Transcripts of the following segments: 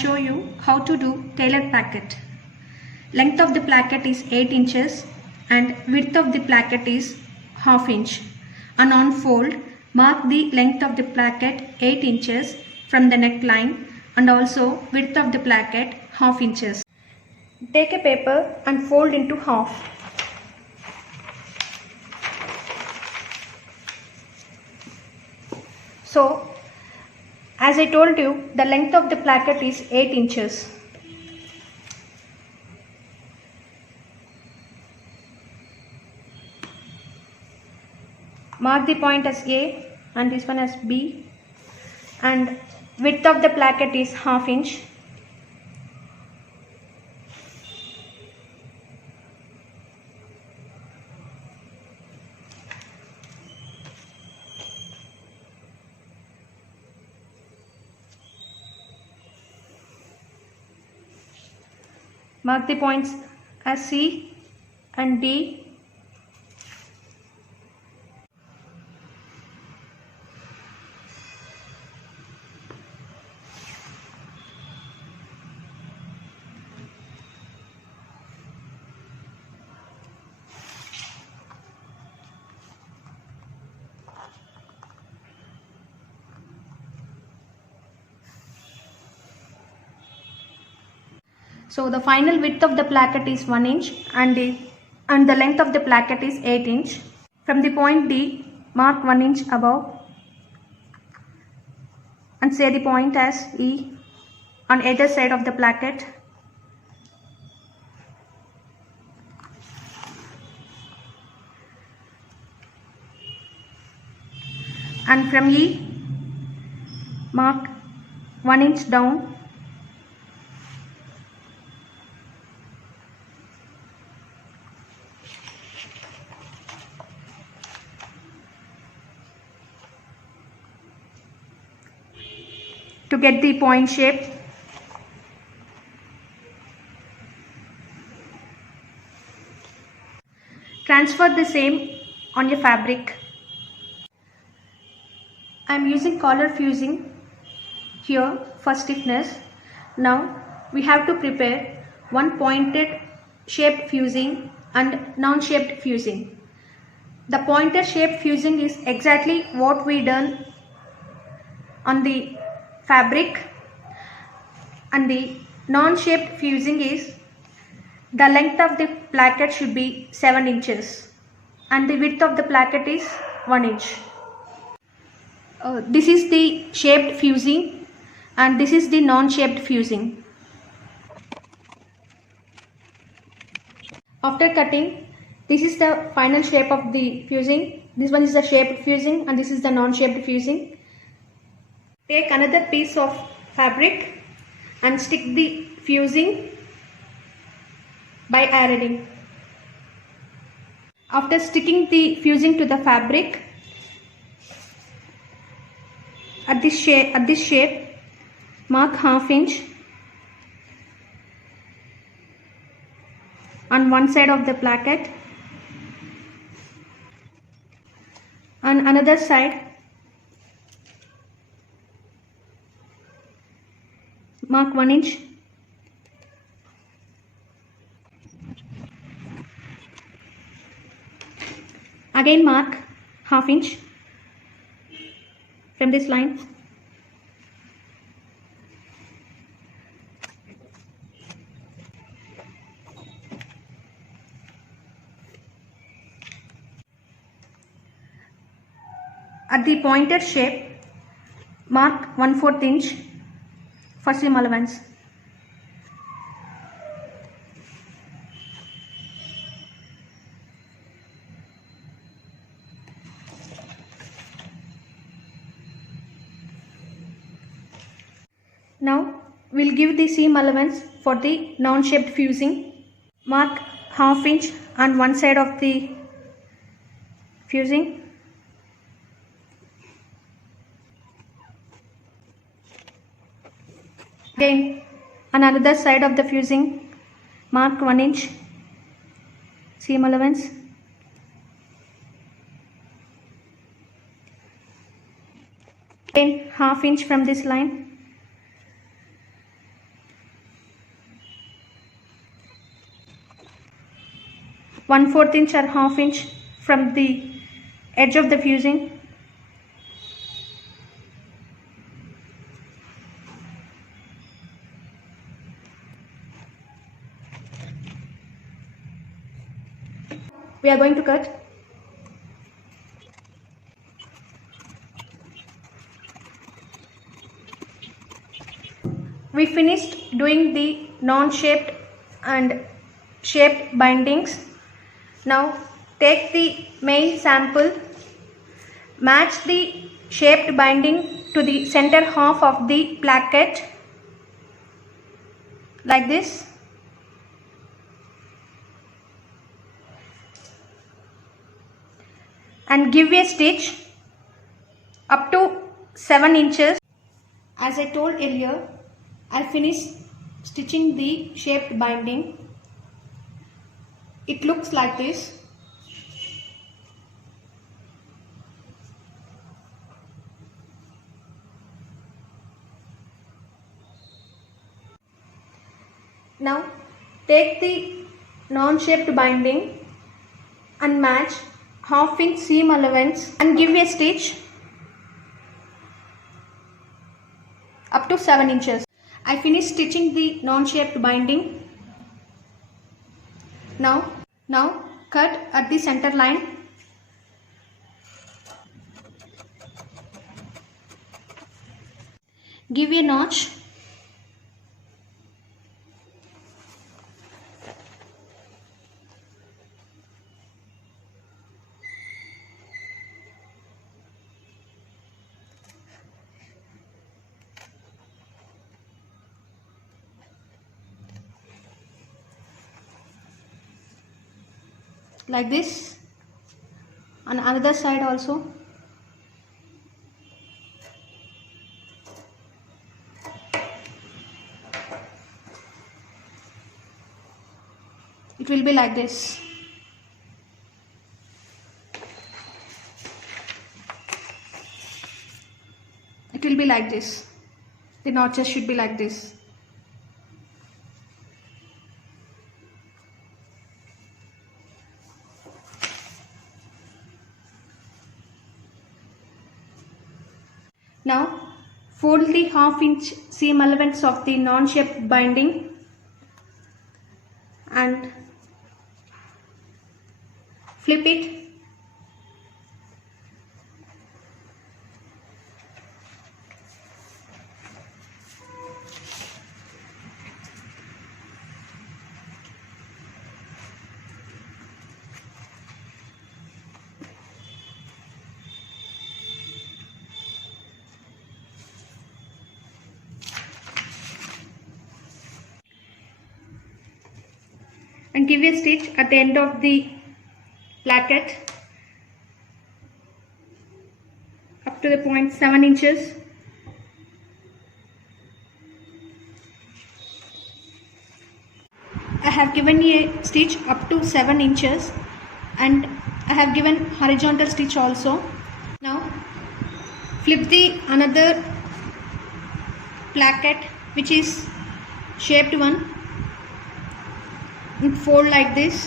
show you how to do tailored placket. Length of the placket is 8 inches and width of the placket is half inch. And on fold, mark the length of the placket 8 inches from the neckline and also width of the placket half inches. Take a paper and fold into half. So, as I told you, the length of the placket is 8 inches. Mark the point as A and this one as B, and width of the placket is half inch. Mark the points as C and D. So the final width of the placket is 1 inch and the length of the placket is 8 inch. From the point D, mark 1 inch above and say the point as E on either side of the placket. And from E, mark 1 inch down. To get the point shape. Transfer the same on your fabric. I am using collar fusing here for stiffness. Now we have to prepare one pointed shaped fusing and non-shaped fusing. The pointed shaped fusing is exactly what we done on the fabric, and the non-shaped fusing is the length of the placket should be 7 inches and the width of the placket is 1 inch. This is the shaped fusing and this is the non-shaped fusing. After cutting, this is the final shape of the fusing. This one is the shaped fusing and this is the non-shaped fusing. Take another piece of fabric and stick the fusing by ironing. After sticking the fusing to the fabric, at this shape, mark half inch on one side of the placket and another side mark 1 inch. Again mark half inch from this line. At the pointed shape, mark 1/4 inch for seam allowance. Now we'll give the seam allowance for the non-shaped fusing. Mark half inch on one side of the fusing. Again on another side of the fusing, mark 1 inch seam allowance. Again half inch from this line. 1/4 inch or 1/2 inch from the edge of the fusing. We are going to cut. We finished doing the non-shaped and shaped bindings. Now take the main sample, match the shaped binding to the center half of the placket like this. And give a stitch up to 7 inches. As I told earlier, I finished stitching the shaped binding. It looks like this. Now take the non-shaped binding and match 1/2 inch seam allowance and give a stitch up to 7 inches. I finished stitching the non-shaped binding. Now cut at the center line. Give a notch. Like this, on another side also. It will be like this. It will be like this. The notches should be like this. Now fold the 1/2 inch seam allowance of the non-shaped binding and flip it. And give a stitch at the end of the placket up to the point 7 inches. I have given a stitch up to 7 inches and I have given horizontal stitch also. Now flip the another placket which is shaped one and fold like this.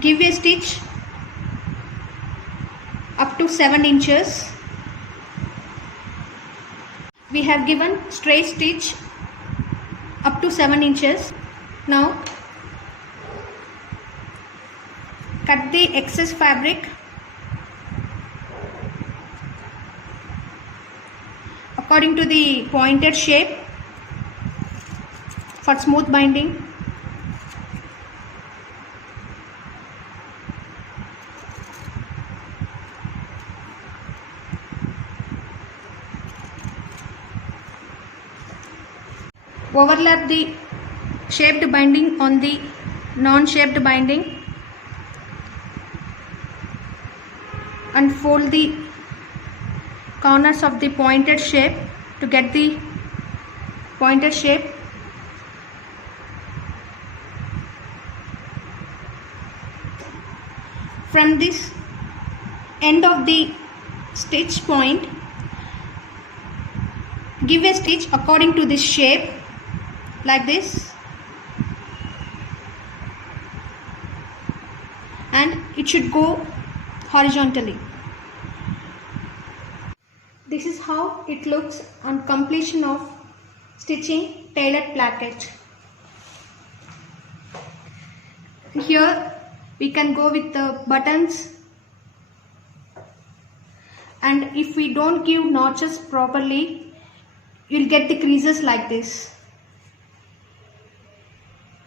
Give a stitch up to 7 inches. We have given straight stitch up to 7 inches. Now cut the excess fabric according to the pointed shape for smooth binding. Overlap the shaped binding on the non-shaped binding and fold the corners of the pointed shape to get the pointed shape. from this end of the stitch point, give a stitch according to this shape like this, and it should go horizontally. This is how it looks on completion of stitching tailored placket. Here we can go with the buttons, and if we don't give notches properly, you'll get the creases like this.